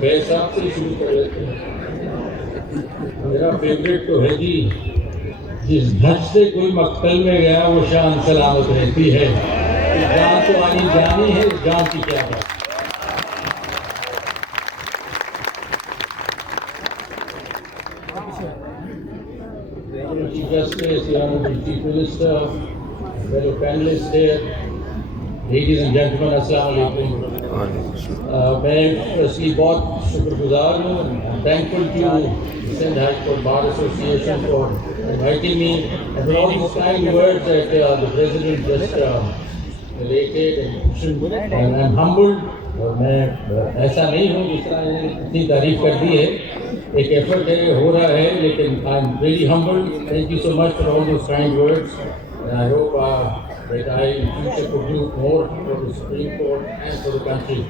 فیض صاحب سے شروع کر لیتے ہیں. میرا فیوریٹ تو ہے جی، جس دھج سے کوئی مقتل میں گیا وہ شان سلامت رہتی ہے. جان تو آنی جانی ہے، اس جان کی کیا بات. Chief Justice, Honorable Chief Minister, fellow panelists here, ladies and gentlemen, Assalamu alaikum. میں firstly بہت شکر گزار ہوں. Thankful to Sindh High Court Bar Association for inviting me and for all these kind words that the President just related and mentioned. And I'm humbled. اور میں ایسا نہیں ہوں جس طرح اتنی تعریف کر دی ہے. ایک ایفرٹ ہے، ہو رہا ہے، لیکن I am very humble. Thank you so much for all those kind words. I hope that I in future could do more for the Supreme Court and for the country.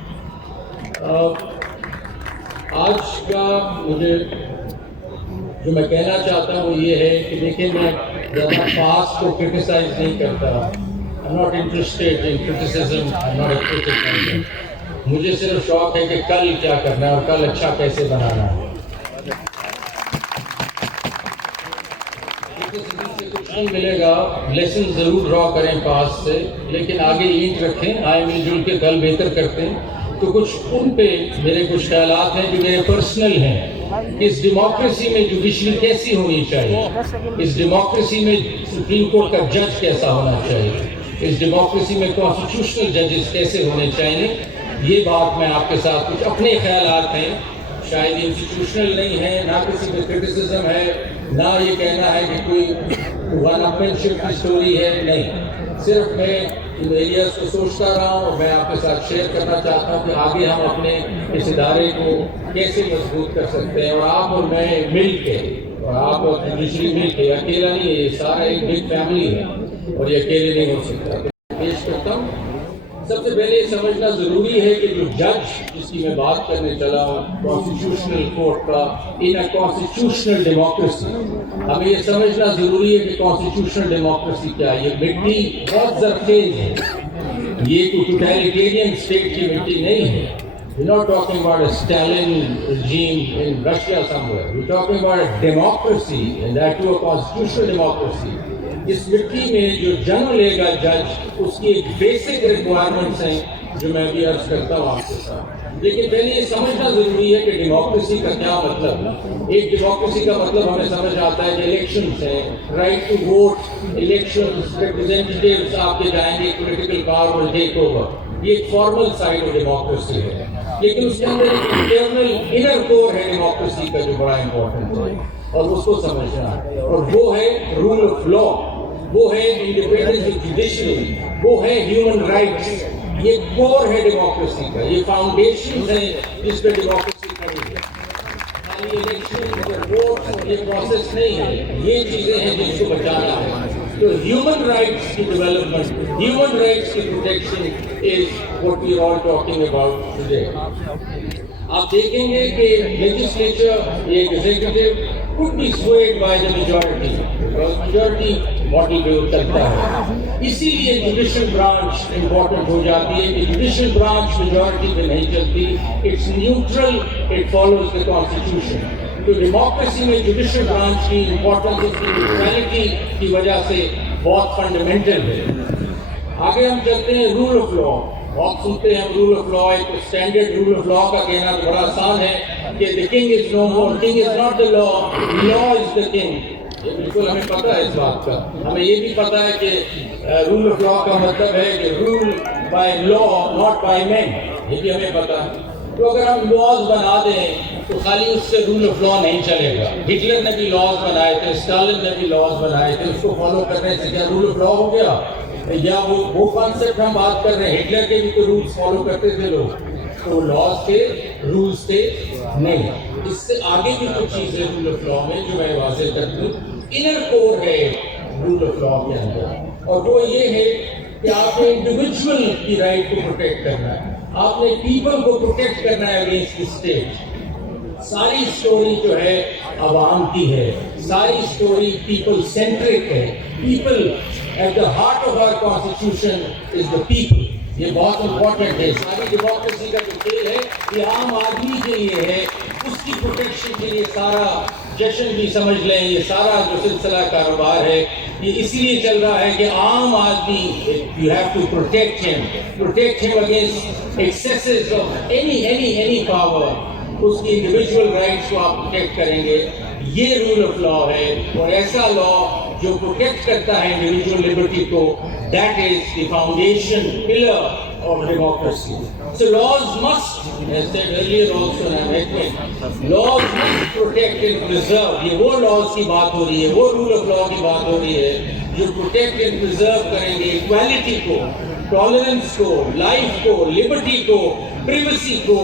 آج کا مجھے جو میں کہنا چاہتا ہوں وہ یہ ہے کہ دیکھیں، میں زیادہ پاسٹ کو کرٹیسائز نہیں کرتا. I'm not interested in criticism. I'm not a critic. مجھے صرف شوق ہے کہ کل کیا کرنا ہے اور کل اچھا کیسے بنانا ہے. نہیں ملے گا، لیسن ضرور ڈرا کریں پاس سے، لیکن آگے اینٹ رکھیں، آئے مل جل کے کل بہتر کرتے ہیں. تو کچھ ان پہ میرے کچھ خیالات ہیں جو میرے پرسنل ہیں. اس ڈیموکریسی میں جوڈیشری کیسی ہونی چاہیے، اس ڈیموکریسی میں سپریم کورٹ کا جج کیسا ہونا چاہیے، اس ڈیموکریسی میں کانسٹیٹیوشنل ججز کیسے ہونے چاہیے. یہ بات میں آپ کے ساتھ کچھ اپنے خیالات ہیں، شاید انسٹیٹیوشنل نہیں ہے، نہ کسی پہ کرٹیسزم ہے، نہ یہ کہنا ہے کہ کوئی ون اپمینشپ کی اسٹوری ہے. نہیں، صرف میں ان ایریاز کو سوچتا رہا ہوں اور میں آپ کے ساتھ شیئر کرنا چاہتا ہوں کہ آگے ہم اپنے اس ادارے کو کیسے مضبوط کر سکتے ہیں. اور آپ اور میں مل کے، اور آپ اور جوڈیشری مل کے، اکیلا نہیں ہے، یہ سارا ایک بگ فیملی ہے اور یہ اکیلے نہیں ہو سکتا. پیش کرتا ہوں. سب سے پہلے یہ سمجھنا ضروری ہے کہ جو جج جس کی میں بات کرنے چلا ہوں کانسٹیٹیوشنل کورٹ کا، ان اے کانسٹیٹیوشنل ڈیموکریسی، ہمیں یہ سمجھنا ضروری ہے کہ کانسٹیٹیوشنل ڈیموکریسی کیا ہے. یہ مٹی بہت زرخیز ہے، یہ کوئی ٹوٹلیٹیرین اسٹیٹ کی مٹی نہیں ہے. We're not talking about a Stalin regime in Russia somewhere. We're talking about a democracy, and that too a constitutional democracy. اس مٹی میں جو جنم لے گا جج، اس کی ایک بیسک ریکوائرمنٹس ہیں جو میں بھی عرض کرتا ہوں آپ کے ساتھ. لیکن پہلے یہ سمجھنا ضروری ہے کہ ڈیموکریسی کا کیا مطلب ہے. ایک ڈیموکریسی کا مطلب ہمیں سمجھ آتا ہے کہ الیکشنز ہیں، رائٹ ٹو ووٹ، الیکشنز، ریپرزینٹیٹیوز آپ کے جائیں گے، political power will take over. یہ ایک فارمل سائڈ آف ڈیموکریسی ہے. لیکن اس کے اندر ایک انٹرنل انر کور ہے ڈیموکریسی کا جو بڑا امپورٹنٹ ہے اور اس کو سمجھنا ہے. اور وہ ہے رول آف لا، وہ ہے انڈیپینڈنس آف جوڈیشری، وہ ہے ہیومن رائٹس. یہ کور ہے ڈیموکریسی کا، یہ فاؤنڈیشن ہے جس پہ ڈیموکریسی کھڑی ہے. خالی الیکشن اور ووٹ یہ پروسیس نہیں ہے، یہ چیزیں ہیں جس کو بچانا ہے. تو ہیومن رائٹس کی ڈیولپمنٹ، ہیومن رائٹس کی protection is what we are talking about today. آپ دیکھیں گے کہ لیجسلیچر، ایک executive could be swayed by the majority, because majority model پہ چلتا ہے. اسی لیے جوڈیشل برانچ امپورٹنٹ ہو جاتی ہے کہ جوڈیشل برانچ میجورٹی پہ نہیں چلتی، it's neutral, it follows the constitution. تو ڈیموکریسی میں جوڈیشل برانچ کی امپورٹنس اس کی نیوٹرلٹی کی وجہ سے بہت فنڈامنٹل ہے. آگے ہم چلتے ہیں رول آف لا. بہت سنتے ہیں رول آف لا، ایک اسٹینڈرڈ رول آف لا کا کہنا تو بڑا آسان ہے کہ the king is no more, king is not the law, law is the king. یہ بالکل ہمیں پتہ ہے اس بات کا. ہمیں یہ بھی پتہ ہے کہ رول آف لا کا مطلب ہے کہ rule by law not by man. یہ بھی ہمیں پتہ ہے. تو اگر ہم لاز بنا دیں تو خالی اس سے رول آف لا نہیں چلے گا. ہٹلر نے بھی لاز بنائے تھے، اسٹالن نے بھی لاز بنائے تھے، اس کو فالو کرنے سے کیا رول آف لا ہو گیا؟ یا وہ کانسیپٹ ہم بات کر رہے ہیں، ہٹلر کے بھی تو رولز فالو کرتے تھے لوگ، تو لاز تھے، رولز تھے نہیں. اس سے آگے بھی کچھ چیزیں رول آف لا میں جو میں واضح کر دوں، انر کور ہے رول آف لا کے اندر، اور وہ یہ ہے کہ آپ نے انڈیویجول کی رائٹ کو پروٹیکٹ کرنا ہے، آپ نے پیپل کو پروٹیکٹ کرنا ہے اگینسٹ دی اسٹیٹ. ساری اسٹوری جو ہے عوام کی ہے، ساری اسٹوری پیپل سینٹرک ہے. People at the heart of our constitution is the people. یہ بہت امپورٹنٹ ہے. ساری ڈیموکریسی کا جو کھیل ہے یہ عام آدمی کے لیے ہے, اس کی پروٹیکشن کے لیے سارا جشن بھی سمجھ لیں, یہ سارا جو سلسلہ کاروبار ہے یہ اس لیے چل رہا ہے کہ عام آدمی, یو ہیو ٹو پروٹیکٹ ہم against excesses of any power. اس کی انڈیویجول رائٹس کو آپ پروٹیکٹ کریں گے. یہ رول آف لا ہے, اور ایسا لا جو پروٹیکٹ کرتا ہے انڈیویجول لبرٹی کو, that is the foundation pillar of democracy. So laws must, as said earlier also, and I'm echoing, laws must protect and preserve. یہ وہ laws کی بات ہو رہی ہے, وہ rule of law کی بات ہو رہی ہے جو protect and preserve کریں گے equality کو, tolerance کو, life کو, liberty کو, privacy کو,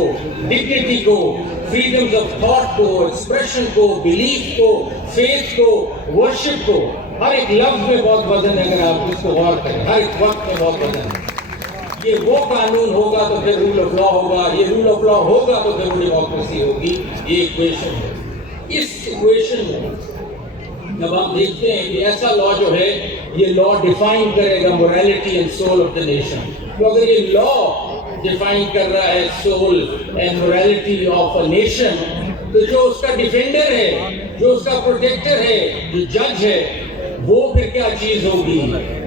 dignity کو, freedoms of thought کو, expression کو, belief کو, faith کو, worship کو. ہر ایک لفظ میں بہت وزن ہے اگر آپ اس کو غور کریں, ہر ایک وقت میں بہت وزن ہے. یہ وہ قانون ہوگا تو پھر رول آف لا ہوگا, یہ رول آف لا ہوگا تو پھر وہ ڈیموکریسی ہوگی. یہ ایکویشن ہے. اس ایکویشن میں جب ہم دیکھتے ہیں کہ ایسا لا جو ہے یہ لا ڈیفائن کرے گا morality and soul of the nation, تو اگر یہ لا ڈیفائن کر رہا ہے soul and morality of a nation, تو جو اس کا ڈیفینڈر ہے, جو اس کا پروٹیکٹر ہے, جو جج ہے, وہ پھر کیا چیز ہوگی؟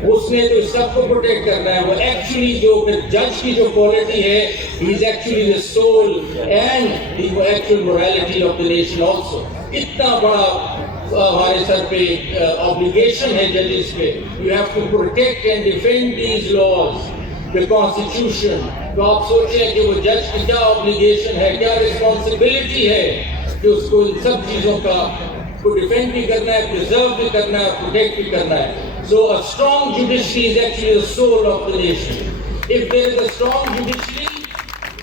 اس نے تو سب کو پروٹیکٹ کرنا ہے. وہ ایکچولی جو پھر جج کی جو کوالٹی ہے, he is actually the soul and the actual morality of the nation also. اتنا بڑا ہمارے سر پہ آبلیگیشن ہے ججز پہ. You have to protect and defend these laws, the constitution. تو آپ سوچیں کہ وہ جج کی کیا آبلیگیشن ہے, کیا رسپانسبلٹی ہے کہ اس کو ان سب چیزوں کا کو ڈیفینڈ بھی کرنا ہے, پریزرو بھی کرنا ہے, پروٹیکٹ بھی کرنا ہے. So a strong judiciary is actually the soul of the nation. If there is a strong judiciary,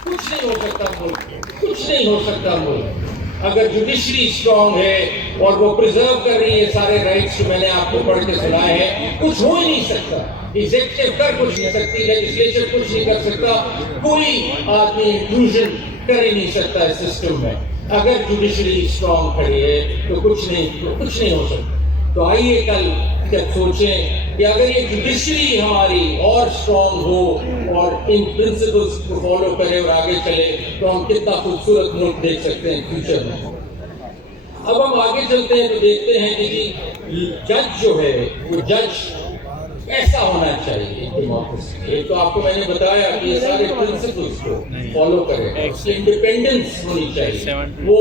کچھ نہیں ہو سکتا ملک, کچھ نہیں ہو سکتا ملک. اگر جوڈیشری اسٹرانگ ہے اور وہ پریزرو کر رہی ہے سارے رائٹس جو میں نے آپ کو پڑھ کے سنائے ہیں, کچھ ہو ہی نہیں سکتا. ایگزیکٹو کر کچھ نہیں سکتی, لیجسلیچر کچھ نہیں کر سکتا, کوئی آدمی انکلوژن کر ہی نہیں سکتا اس سسٹم میں. اگر جوڈیشری اسٹرانگ کھڑی ہے تو کچھ نہیں ہو سکتا. تو آئیے کل جب سوچیں کہ اگر یہ جوڈیشری ہماری اور اسٹرانگ ہو اور ان پرنسپلس کو فالو کرے اور آگے چلے, تو ہم کتنا خوبصورت ملک دیکھ سکتے ہیں فیوچر میں. اب ہم آگے چلتے ہیں تو دیکھتے ہیں کہ جج جو ہے وہ جج ایسا ہونا چاہیے ڈیموکریسی. ایک تو آپ کو میں نے بتایا کہ یہ سارے پرنسپلس کو فالو کرے, اس کی انڈیپینڈنس ہونی چاہیے, وہ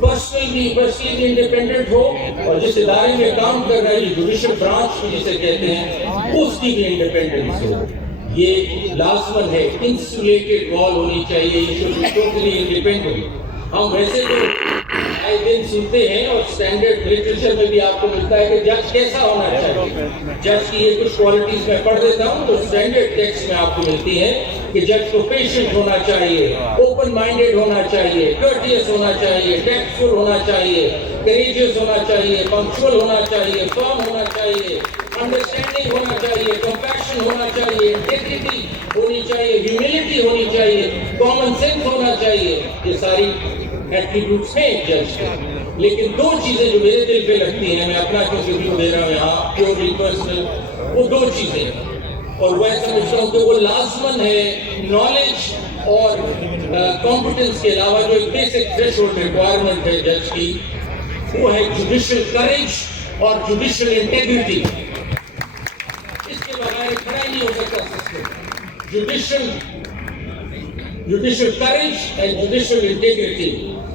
پرسنلی انڈیپینڈنٹ ہو, اور جس ادارے میں کام کر رہا ہے یہ جوڈیشل برانچ جسے کہتے ہیں, اس کی بھی انڈیپینڈنس ہو. یہ لازمن ہے. انسولیٹڈ وال ہونی چاہیے, یہ شوڈ بی ٹوٹلی انڈیپینڈنٹ. ہم ویسے تو آئے دن سنتے ہیں اور اسٹینڈرڈ لٹریچر میں بھی آپ کو ملتا ہے کہ جج کیسا ہونا چاہیے. جج کی یہ کچھ کوالٹیز میں پڑھ دیتا ہوں تو اسٹینڈرڈ ٹیکسٹ میں آپ کو ملتی ہیں کہ جج کو پیشنٹ ہونا چاہیے, اوپن مائنڈیڈ ہونا چاہیے, کورٹیس ہونا چاہیے, ٹیکٹفل ہونا چاہیے, کریجیس ہونا چاہیے, پنکچوئل ہونا چاہیے, فرم ہونا چاہیے, انڈرسٹینڈنگ ہونا چاہیے, کمپیشن ہونا چاہیے, انٹیگریٹی ہونی چاہیے, ہیوملٹی ہونی چاہیے, کامن سینس ہونا چاہیے. یہ ساری ایٹریبیوٹس ہیں ایک جج کے. لیکن دو چیزیں جو میرے دل پہ لگتی ہیں, میں اپنا کنٹریبیوٹ دے رہا ہوں یہاں پیورلی پرسنل, وہ دو چیزیں ہیں, اور میں سمجھتا ہوں کہ وہ لازمن ہے. نالج اور کمپٹنس کے علاوہ جو ایک بیسک تھریشولڈ ریکوائرمنٹ ہے جج کی, وہ ہے جوڈیشل کریج اور جوڈیشل انٹیگریٹی. اس کے بغیر کھڑا ہی نہیں ہو سکتا system. Judicial courage and judicial integrity.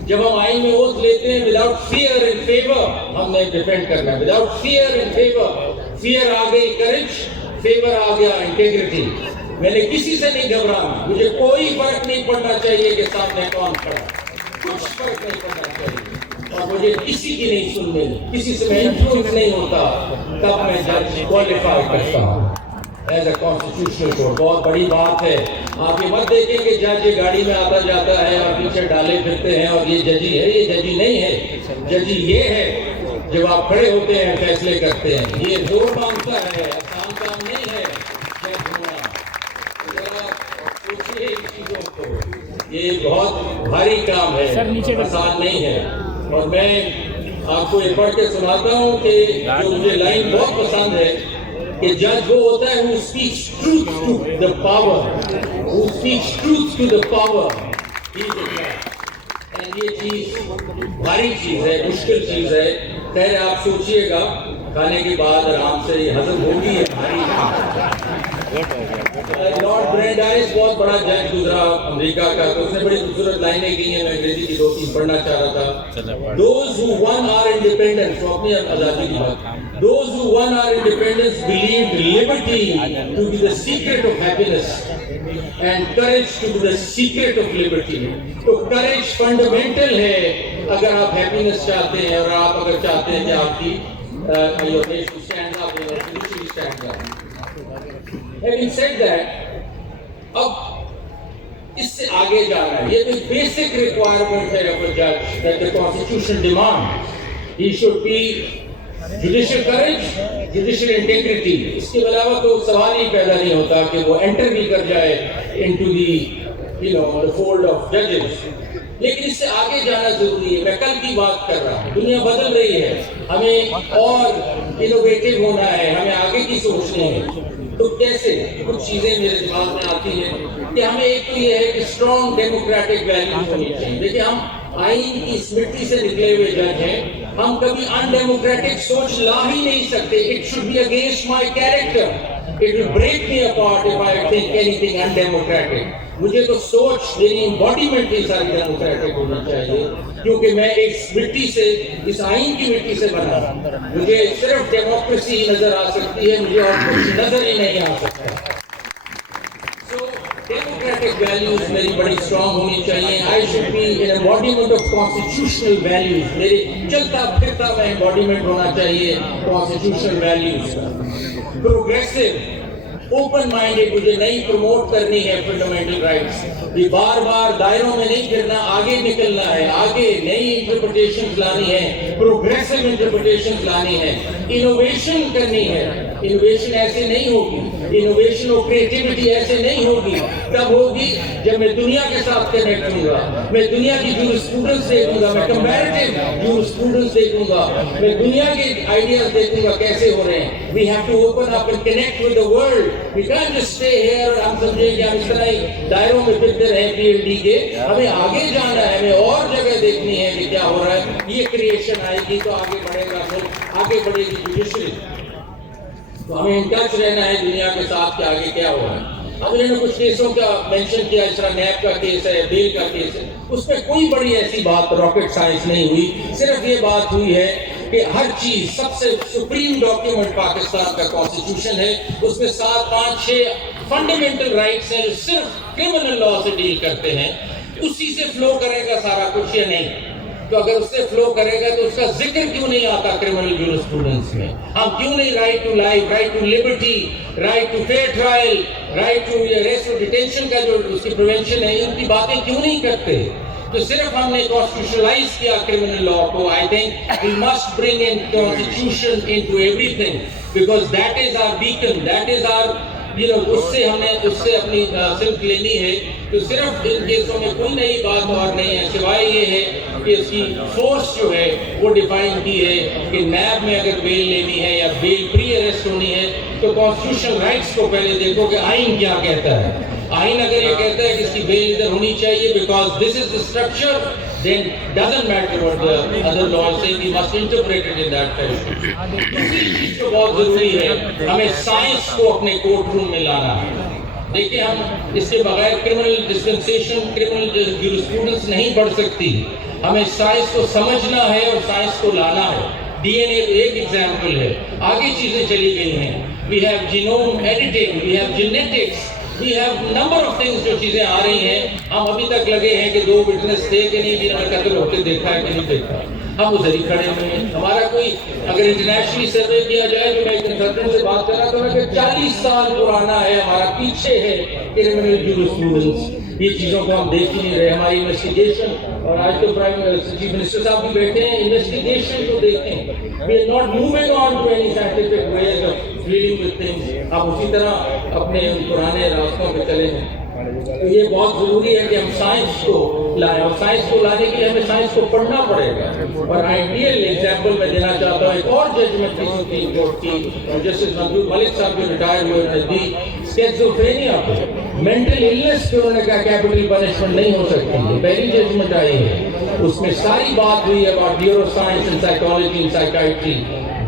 جب ہم آئین میں اوتھ لیتے ہیں وداؤٹ فیئر اینڈ فیور, ہم نے ڈیفینڈ کرنا ہے without fear and favour. Fear آ گئی کریج, فیور آ گیا انٹیگریٹی. میں نے کسی سے نہیں گھبرانا, مجھے کوئی فرق نہیں پڑنا چاہیے کہ سامنے کون کھڑا, کچھ فرق نہیں پڑنا چاہیے, اور مجھے کسی کی نہیں سننی, کسی سے میں انفلوئنس نہیں ہوتا, تب میں جج کوالیفائی کرتا ہوں ایز اے کانسٹیٹیوشنل کورٹ. بہت بڑی بات ہے. آپ یہ مت دیکھیں کہ جج یہ گاڑی میں آتا جاتا ہے اور پیچھے ڈالے پھرتے ہیں اور یہ ججی ہے. یہ ججی نہیں ہے. ججی یہ ہے جب آپ کھڑے ہوتے ہیں فیصلے کرتے ہیں. یہ زور مانگتا ہے, آسان کام نہیں ہے جج ہونا. ذرا سوچیے ان چیزوں کو, یہ بہت بھاری کام ہے, آسان نہیں ہے. اور میں آپ کو یہ پڑھ کے سناتا ہوں کہ جو مجھے لائن بہت پسند ہے, کہ جج وہ ہوتا ہے who speaks truth to the power, who speaks truth to the power. یہ چیز بھاری چیز ہے، مشکل چیز ہے. خیر آپ سوچئے گا کھانے کے بعد آرام سے یہ ہضم ہوگی ہے بھاری. لارڈ برینڈائس بہت بڑا جج گزرا امریکہ کا، تو اس نے بڑی خوبصورت لائنیں کی ہیں، میں انگریزی کی 2-3 پڑھنا چاہ رہا تھا. Those who won our independence، وہ اپنی آزادی کی بات، those who won our independence believed liberty to be the secret of happiness and courage to be the secret of liberty. تو courage fundamental ہے اگر آپ happiness چاہتے ہیں، اور آپ اگر چاہتے ہیں کہ آپ کی your nation stands up, your judiciary stands up. Having said that، اب اس سے آگے جانا ہے. یہ ایک بیسک ریکوائرمنٹ ہے of a judge that the constitution demands. He should be judicial courage, judicial integrity. اس کے علاوہ تو سوال ہی پیدا نہیں ہوتا کہ وہ انٹر بھی کر جائے into the fold of judges. لیکن اس سے آگے جانا ضروری ہے. میں کل کی بات کر رہا ہوں، دنیا بدل رہی ہے، ہمیں اور انوویٹو ہونا ہے، ہمیں آگے کی سوچنی ہے. تو کیسے کچھ چیزیں میرے دماغ میں آتی ہیں کہ ہمیں ایک تو یہ ہے کہ اسٹرانگ ڈیموکریٹک ویلیوز ہونی چاہیے. دیکھیں ہم آئین کی اس مٹی سے نکلے ہوئے جج ہیں، ہم کبھی ان ڈیموکریٹک سوچ لا ہی نہیں سکتے. It should be against my character. It will break me apart if I think any thing in democratic. مجھے تو سوچ میری امباڈیمنٹ ہی ساری ڈیموکریٹک ہونی چاہیے، کیونکہ میں اس مٹی سے، اس آئین کی مٹی سے بنا. مجھے صرف ڈیموکریسی ہی نظر آ سکتی ہے، مجھے اور کچھ نظر ہی نہیں آ سکتا. سو ڈیموکریٹک ویلیوز میری بڑی اسٹرانگ ہونی چاہیے. I should be an embodiment of constitutional values. میرے چلتا پھرتا میں ایمباڈیمنٹ ہونا چاہیے کانسٹیٹیوشنل ویلیوز کا. پروگریسو، اوپن مائنڈیڈ، مجھے نہیں پروموٹ کرنی ہے فنڈامنٹل رائٹس. یہ بار بار دائروں میں نہیں پھرنا، آگے نکلنا ہے، آگے نئی انٹرپریٹیشنز لانی ہے، پروگریسو انٹرپریٹیشنز لانی ہے. انوویشن کرنی ہے. انوویشن ایسے نہیں ہوگی، انوویشن اور کریٹیوٹی ایسے نہیں ہوگی. تب ہوگی جب میں دنیا کے ساتھ کنیکٹ ہوں گا، میں دنیا کی جورسپروڈنس دیکھوں گا، میں کمپیریٹیو جورسپروڈنس دیکھوں گا، میں دنیا کے آئیڈیاز دیکھوں گا کیسے ہو رہے ہیں. We have to open up and connect with the world. We can't just stay here اور ہم سمجھیں کہ ہم اس طرح ہی دائروں میں پھرتے رہیں پی ایل ڈی کے. ہمیں آگے جانا ہے، ہمیں اور جگہ دیکھنی ہے کہ کیا ہو رہا ہے. یہ کریشن آئے گی تو آگے بڑھے گا ملک، آگے بڑھے گی جوڈیشری. تو ہمیں ان ٹچ رہنا ہے دنیا کے ساتھ کہ آگے کیا ہو رہا ہے. اب انہوں نے کچھ کیسوں کا مینشن کیا، اس طرح نیب کا کیس ہے، بیل کا کیس ہے. اس میں کوئی بڑی ایسی بات راکٹ سائنس نہیں ہوئی. صرف یہ بات ہوئی ہے کہ ہر چیز، سب سے سپریم ڈاکیومنٹ پاکستان کا کانسٹیٹیوشن ہے، اس میں 7, 5, 6 فنڈامنٹل رائٹس ہیں جو صرف کرمنل لا سے ڈیل کرتے ہیں. اسی سے فلو کرے گا سارا کچھ یا نہیں؟ تو اگر اس سے فلو کرے گا تو اس کا ذکر کیوں نہیں آتا کرمنل جورسپروڈنس میں؟ ہم کیوں نہیں right to life, right to liberty, right to fair trial, right to rest اور ڈیٹینشن کا جو اس کی پریونشن ہے، ان کی باتیں کیوں نہیں کرتے؟ تو صرف ہم نے کانسٹیٹیوشنلائز کیا کرمنل لا کو. I think we must bring in constitution into everything, because that is our beacon, that is our اس سے ہم نے اس سے اپنی سلک لینی ہے. تو صرف ان کیسوں میں کوئی نئی بات اور نہیں ہے، سوائے یہ ہے کہ اس کی فورس جو ہے وہ ڈیفائن کی ہے کہ نیب میں اگر بیل لینی ہے یا بیل پری اریسٹ ہونی ہے تو کانسٹیٹیوشنل رائٹس کو پہلے دیکھو کہ آئین کیا کہتا ہے. آئین اگر یہ کہتا ہے کہ اس کی بیل ادھر ہونی چاہیے because this is the structure, then doesn't matter what the other laws say, we must interpret it in that fashion. دوسری چیز جو بہت ضروری ہے، ہمیں سائنس کو اپنے کورٹ روم میں لانا ہے. دیکھیں ہم اس کے بغیر کرمنل ڈسپنسیشن، کرمنل جورسپروڈنس نہیں بڑھ سکتی. ہمیں سائنس کو سمجھنا ہے اور سائنس کو لانا ہے. ڈی این اے ایک ایگزامپل ہے، آگے چیزیں چلی گئی ہیں. We have genome editing, we have genetics, we have number of things جو چیزیں آ رہی ہیں. ہم ابھی تک لگے ہیں کہ 2 وٹنس تھے کہ نہیں، جنہوں نے قتل ہوتے دیکھا ہے کہ نہیں دیکھا. ہم ادھر ہی کھڑے ہوئے ہیں. ہمارا کوئی اگر انٹرنیشنلی سروے کیا جائے، جو میں ایک کنسلٹنٹ سے بات کر رہا تھا کہ 40 سال پرانا ہے، ہمارا پیچھے ہے کرمنل جورسپروڈنس. یہ چیزوں کو ہم دیکھ ہی نہیں رہے. ہماری انویسٹیگیشن، اور آج تو چیف منسٹر صاحب بھی بیٹھے ہیں، انویسٹیگیشن کو دیکھیں. We are not moving on to any scientific ways of dealing with things. آپ اسی طرح اپنے پرانے راستوں پہ چلے ہیں. تو یہ بہت ضروری ہے کہ ہم سائنس کو لائیں، اور سائنس کو لانے کے لیے ہمیں سائنس کو پڑھنا پڑے گا۔ اور آئیڈیل ایگزامپل میں دینا چاہتا ہوں ایک اور ججمنٹ کی سپریم کورٹ کی، جسٹس محمود ملک صاحب جو ریٹائر ہوئے، انہوں نے دی اسکیزوفرینیا پہ، مینٹل النس پہ انہوں نے کہا کیپٹل پنشمنٹ نہیں ہو سکتی۔ یہ پہلی ججمنٹ آئی ہے، اس میں ساری بات ہوئی ہے about neuroscience and psychology and psychiatry.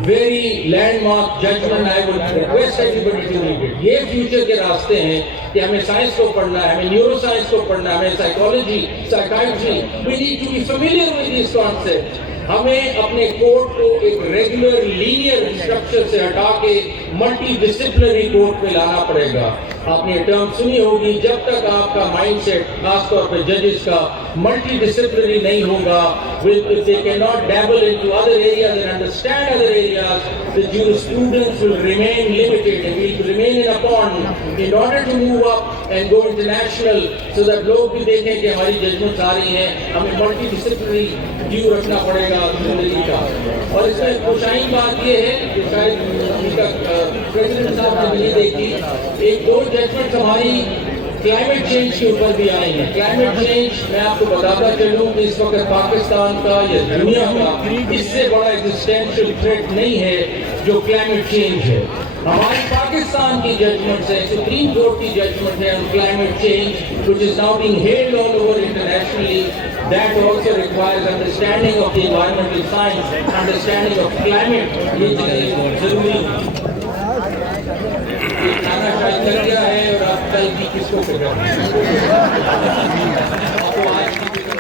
Very landmark judgment, I would request everybody to read it. یہ فیوچر کے راستے ہیں کہ ہمیں سائنس کو پڑھنا ہے، ہمیں نیورو سائنس کو پڑھنا ہے، ہمیں psychology, psychiatry, we need to be familiar with these concept. ہمیں اپنے کورٹ کو ایک ریگولر لینئر اسٹرکچر سے ہٹا کے ملٹی ڈسپلنری کورٹ پہ لانا پڑے گا۔ آپ نے ٹرم سنی ہوگی، جب تک آپ کا مائنڈ سیٹ خاص طور پہ ججز کا ملٹی ڈسپلنری نہیں ہوگا، if they cannot dabble into other areas and understand other areas, the jurisprudence will remain limited and will remain in a pond in order to move up and go international, so that لوگ بھی دیکھیں کہ ہماری judgements آ رہی ہیں۔ ہمیں multi disciplinary view رکھنا پڑے گا زندگی کا۔ اور اس میں خوشائن بات یہ ہے کہ شاید پریزیڈنٹ صاحب نے یہ دیکھی، ایک دو ججمنٹ ہماری کلائمیٹ چینج کے اوپر بھی آئی ہیں۔ کلائمیٹ چینج میں آپ کو بتاتا چلوں کہ اس وقت پاکستان کا یا دنیا کا اس سے بڑا ایگزسٹینشیل تھریٹ نہیں ہے جو کلائمیٹ چینج ہے۔ ہماری پاکستان کی ججمنٹ ہے، سپریم کورٹ کی ججمنٹ ہے on climate change, which is now being hailed all over internationally. That also requires understanding of the environmental science, understanding of climate. یہ ضروری کھانا شاید کر گیا ہے اور آپ کل کی کس کو فکر آپ کو آج کی فکر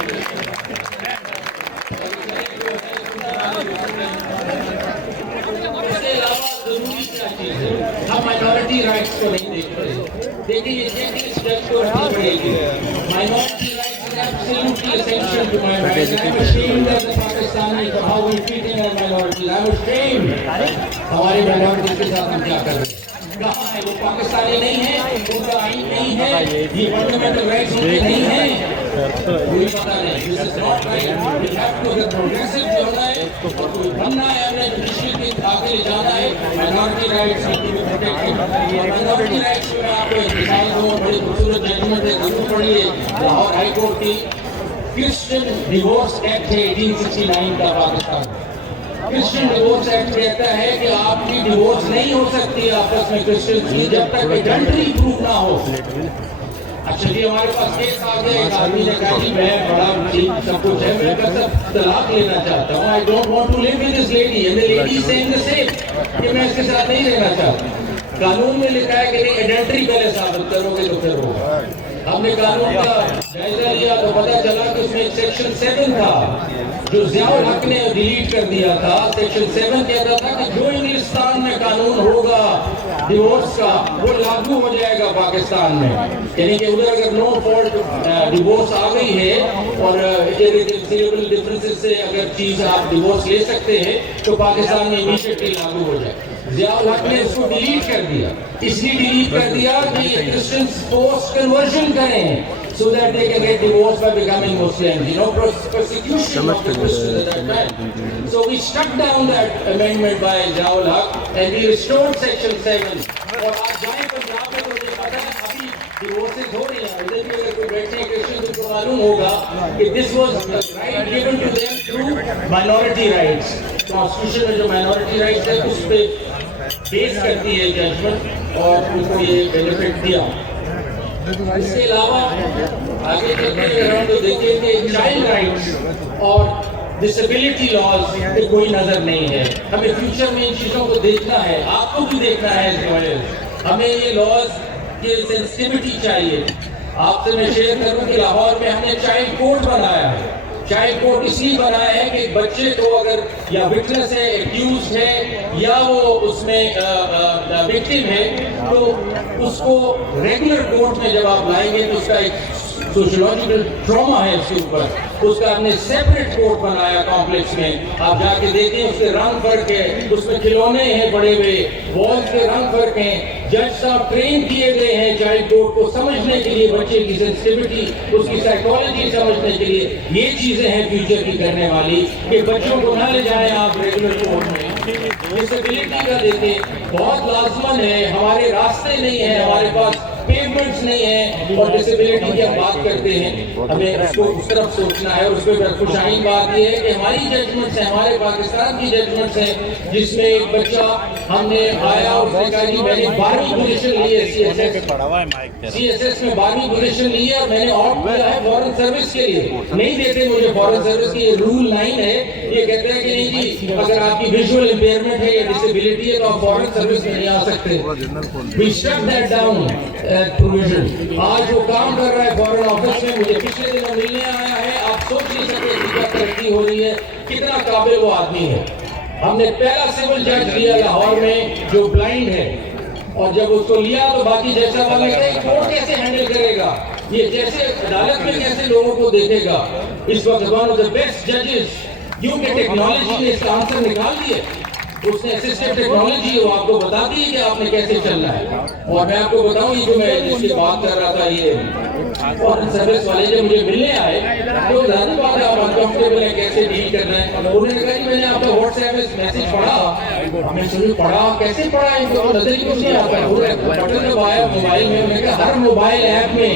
اس کے علاوہ ضروری کیا چیز ہے، ہم مائنورٹی رائٹس کو نہیں دیکھ رہے۔ دیکھیں یہ چیک جج کو نہیں پڑے گی۔ Minority rights are absolutely essential to my rights. I'm ashamed as a Pakistani for how we're treating our minorities. I'm ashamed. ہمارے minorities کے ساتھ ہم کیا کر رہے ہیں؟ کہاں ہے وہ؟ پاکستانی نہیں ہے، ان کا آئین نہیں ہے، یہ فنڈامنٹل رائٹس ان کے نہیں ہیں، کوئی پتہ نہیں۔ This is not right. We have to get progressive جو ہونا ہے اور کوئی بننا ہے، ہم نے جوڈیشل کے آگے لے جانا ہے۔ Minority rights need to be protected۔ Minority rights میں آپ کو ایک مثال دوں، بڑی خوبصورت ججمنٹ ہے، ضرور پڑھیے، لاہور ہائی کورٹ کی کرسچن ڈیورس ایکٹ ہے 1869 کا پاکستان۔ کرسچن ڈیورس ایکٹ کہتا ہے کہ آپ کی ڈیورس نہیں ہو سکتی آپس میں کرسچن کی جب تک ایڈلٹری پروف نہ ہو۔ اچھا جی، ہمارے پاس کیس آ گیا، ایک آدمی نے کہا کہ میں بڑا ٹھیک سب کچھ ہے، میں بس طلاق لینا چاہتا ہوں، I don't want to live with this lady and the lady is saying the same کہ میں اس کے ساتھ نہیں رہنا چاہتا۔ قانون میں لکھا ہے کہ نہیں ایڈلٹری پہلے ثابت کرو گے تو پھر ہوگا۔ ہم نے قانون کا جائزہ لیا تو پتہ چلا کہ اس میں ایک سیکشن 7 تھا جو ضیاء الحق نے ڈیلیٹ کر دیا تھا۔ سیکشن 7 کہتا تھا کہ جو انگلستان میں قانون ہوگا ڈیورس کا وہ لاگو ہو جائے گا پاکستان میں، یعنی کہ ادھر اگر نو فالٹ ڈیورس آ گئی ہے اور irreconcilable differences سے اگر چیز آپ ڈیورس لے سکتے ہیں تو پاکستان میں امیڈیٹلی لاگو ہو جائے۔ ضیاء الحق نے اس کو ڈیلیٹ کر دیا، اس لیے ڈیلیٹ کر دیا کہ کرسچنز پوسٹ کنورژن کریں so that they can get divorced by becoming Muslims, you know, persecution of the Christians at that time. So we struck down that amendment by Zia ul Haq and we restored section 7. اور آپ جائیں پنجاب میں تو مجھے پتہ ہے ابھی ڈیورسز ہو رہی ہیں، ادھر بھی اگر کوئی بیٹھے ہیں کرسچنز ان کو معلوم ہوگا کہ this was a right given to them through minority rights. Constitution میں جو minority rights ہے اس پہ بیس کرتی ہے ججمنٹ اور ان کو یہ بینیفٹ دیا۔ اس کے علاوہ آگے چلتے ہیں ہم تو دیکھیں کہ چائلڈ رائٹس اور ڈسیبلٹی لاز پہ کوئی نظر نہیں ہے۔ ہمیں فیوچر میں ان چیزوں کو دیکھنا ہے، آپ کو بھی دیکھنا ہے اس وجہ سے۔ ہمیں یہ لاز کی سینسٹیوٹی چاہیے۔ آپ سے میں شیئر کروں کہ لاہور میں ہم نے چائلڈ کورٹ بنایا ہے۔ چائلڈ کورٹ اس لیے بنایا ہے کہ ایک بچے کو اگر یا وٹنس ہے، ایکیوزڈ ہے یا وہ اس میں وکٹم ہے تو اس کو ریگولر کورٹ میں جب آپ لائیں گے تو اس کا ایک سوشولوجیکل ٹراما ہے اس کے اوپر، اس کا ہم نے سیپریٹ کورٹ بنایا کمپلیکس میں۔ آپ جا کے دیکھیں اس کے رنگ فرق ہے، اس میں کھلونے ہیں بڑے ہوئے، والز کے رنگ فرق ہیں۔ جج صاحب ٹرین کیے گئے ہیں چائلڈ کورٹ کو سمجھنے کے لیے، بچے کی سینسٹیوٹی، اس کی سائیکالوجی سمجھنے کے لیے۔ یہ چیزیں ہیں فیوچر کی کرنے والی کہ بچوں کو نہ لے جائیں آپ ریگولر کورٹ میں۔ ڈسیبلٹی کا دیکھیں، بہت لازمن ہے، ہمارے راستے نہیں ہیں، ہمارے پاس پیمنٹس نہیں ہیں اور ڈسیبلٹی کی ہم بات کرتے ہیں, ہمیں اس کو اس طرف سوچنا ہے. اور اس پہ خوشائن بات یہ ہے کہ ہماری ججمنٹس ہیں, ہمارے پاکستان کی ججمنٹس ہیں, جس میں ایک بچہ ہم نے آیا اور اس نے کہا جی میں نے 12ویں پوزیشن لی ہے سی ایس ایس میں 12ویں پوزیشن لی ہے اور میں نے آپٹ کیا ہے فورن سروس کے لیے. نہیں دیتے مجھے فورن سروس کی, یہ رول 9 ہے. یہ کہتے ہیں کہ نہیں جی اگر آپ کی ویژول امپیئرمنٹ ہے یا ڈسیبلٹی ہے تو آپ فورن سروس میں نہیں آ سکتے. We shut that down provision. آج وہ کام کر رہا ہے فورن آفس میں, مجھے پچھلے دنوں ملنے آیا ہے. آپ سوچ نہیں سکتے کہ کیا ترقی ہو رہی ہے, کتنا قابل وہ آدمی ہے. ہم نے پہلا سول جج لیا لاہور میں جو بلائنڈ ہے, اور جب اس کو لیا تو باقی جج صاحب نے کہا کورٹ کیسے ہینڈل کرے گا, یہ جیسے عدالت میں کیسے لوگوں کو دیکھے گا. اس وقت ون آف دا بیسٹ ججز, کیوں کہ ٹیکنالوجی نے اس کا آنسر نکال دیا. اس نے اسسٹنٹ ٹیکنالوجی وہ آپ کو بتا دی کہ آپ نے کیسے چلنا ہے. اور میں آپ کو بتاؤں یہ جو میں جس کی بات کر رہا تھا, یہ فورن سروس والے جب مجھے ملنے آئے تو ظاہر بات ہے آپ انکمفرٹیبل ہیں کیسے ڈیل کر رہے ہیں. انہوں نے کہا کہ میں نے آپ کا واٹس ایپ میسج پڑھا. ہم نے سنی پڑھا, کیسے پڑھا, ان کو نظر ہی کچھ نہیں آتا. بٹن دبایا موبائل میں, میں کہا ہر موبائل ایپ میں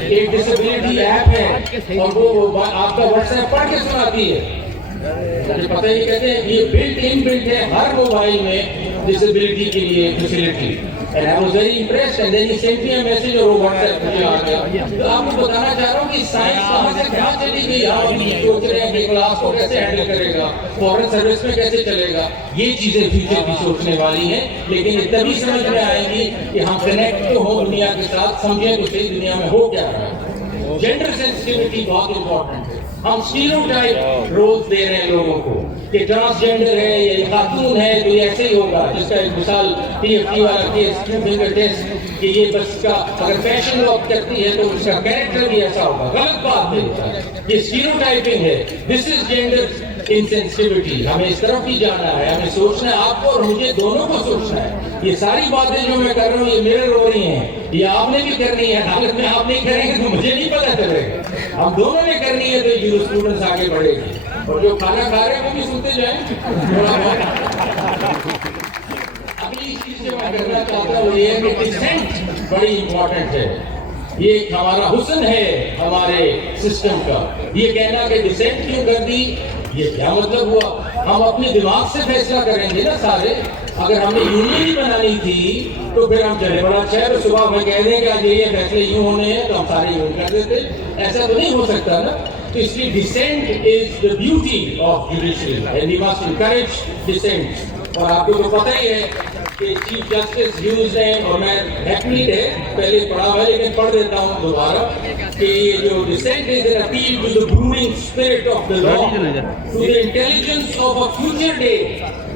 ایک ڈسیبلٹی ایپ ہے اور وہ آپ کا واٹس ایپ پڑھ کے سناتی ہے. مجھے پتہ ہی کہتے ہیں یہ بلٹ ہے ہر موبائل میں ڈسیبلٹی کے لیے facility. And I was very impressed and then he sent me a message اور وہ واٹس ایپ مجھے آ گیا. تو آپ کو بتانا چاہ رہا ہوں کہ سائنس کہاں سے کہاں چلی گئی. آپ سوچ رہے ہیں کہ کلاس کو کیسے ہینڈل کرے گا, فورن سروس میں کیسے چلے گا. یہ چیزیں فیوچر کی سوچنے والی ہیں, لیکن یہ تبھی سمجھ میں آئے گی کہ ہم کنیکٹ تو ہوں دنیا کے ساتھ, سمجھیں تو صحیح دنیا میں ہو کیا رہا ہے. جینڈر سینسٹیوٹی بہت امپورٹنٹ ہے. ہم اسٹیریوٹائپ رولز دے رہے ہیں لوگوں کو کہ ٹرانسجینڈر ہے یا یہ خاتون ہے تو یہ ایسے ہی ہوگا. جس کا ایک مثال پی ایف ٹی والا کیس, ٹو فنگر ٹیسٹ, کہ یہ بس کا اگر فیشن لاک کرتی ہے تو اس کا کیریکٹر بھی ایسا ہوگا. غلط بات ہے, یہ اسٹیریوٹائپنگ ہے. دس از جینڈر انسینسٹیوٹی. ہمیں اس طرف بھی جانا ہے, ہمیں سوچنا ہے, آپ کو اور مجھے دونوں کو سوچنا ہے. یہ ساری باتیں جو میں کر رہا ہوں یہ میرے رو رہی ہیں, یہ آپ نے بھی کرنی ہے. عدالت میں آپ نہیں کریں گے تو مجھے نہیں پتہ چلے گا. ہم دونوں نے کرنی ہے تو یہ اسٹوڈنٹس آگے بڑھے گی. اور جو کھانا کھا رہے ہیں وہ بھی سنتے جائیں. اگلی چیز جو میں کرنا چاہتا ہوں یہ ہے کہ ڈسینٹ بڑی امپورٹنٹ ہے. یہ ایک ہمارا حسن ہے ہمارے سسٹم کا. یہ کہنا کہ ڈسینٹ کیوں کر دی, یہ کیا مطلب ہوا. ہم اپنے دماغ سے فیصلہ کریں گے نا سارے. اگر ہم نے یونین ہی بنانی تھی تو پھر ہم چلے بڑا اچھا ہے, صبح میں کہہ دیں کہ آج یہ فیصلے یوں ہونے ہیں تو ہم سارے یوں کر دیتے. ایسا تو نہیں ہو سکتا نا. تو اس لیے dissent is the beauty of judiciary and we must encourage dissent. اور آپ کو تو پتہ ہی ہے کہ چیف جسٹس ہیوز نے, اور میں ہیپنیڈ ہے پہلے پڑھا ہوا لیکن پڑھ دیتا ہوں دوبارہ, کہ یہ جو dissent is an appeal to the brooding spirit of the law, to the intelligence of a future day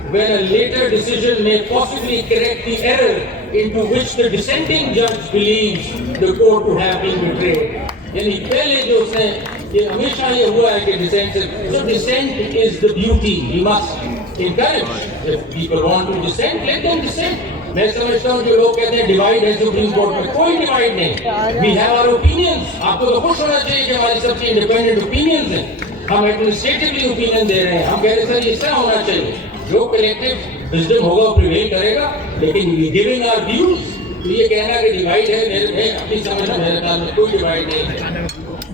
when a later decision may possibly correct the error into which the dissenting judge believes the court to have been betrayed. یعنی پہلے جو اس نے, یہ ہمیشہ یہ ہوا ہے کہ descent, so dissent is the beauty. We must encourage. If people want to dissent, let them dissent. میں سمجھتا ہوں جو لوگ کہتے ہیں ڈیوائڈ ہے سپریم کورٹ میں, کوئی ڈیوائڈ نہیں. We have our opinions. آپ کو تو خوش ہونا چاہیے کہ ہماری سب کی انڈیپینڈنٹ اوپینینز ہیں. ہم ایڈمنسٹریٹولی اوپینین دے رہے ہیں, ہم کہہ رہے ہیں سر اس طرح ہونا چاہیے. جو کلیکٹیو وزڈم ہوگا وہ پریویل کرے گا, لیکن وی گیونگ آر ویوز. تو یہ کہنا کہ ڈیوائڈ ہے, میرے اپنی سمجھ میں میرے خیال میں کوئی ڈیوائڈ نہیں ہے.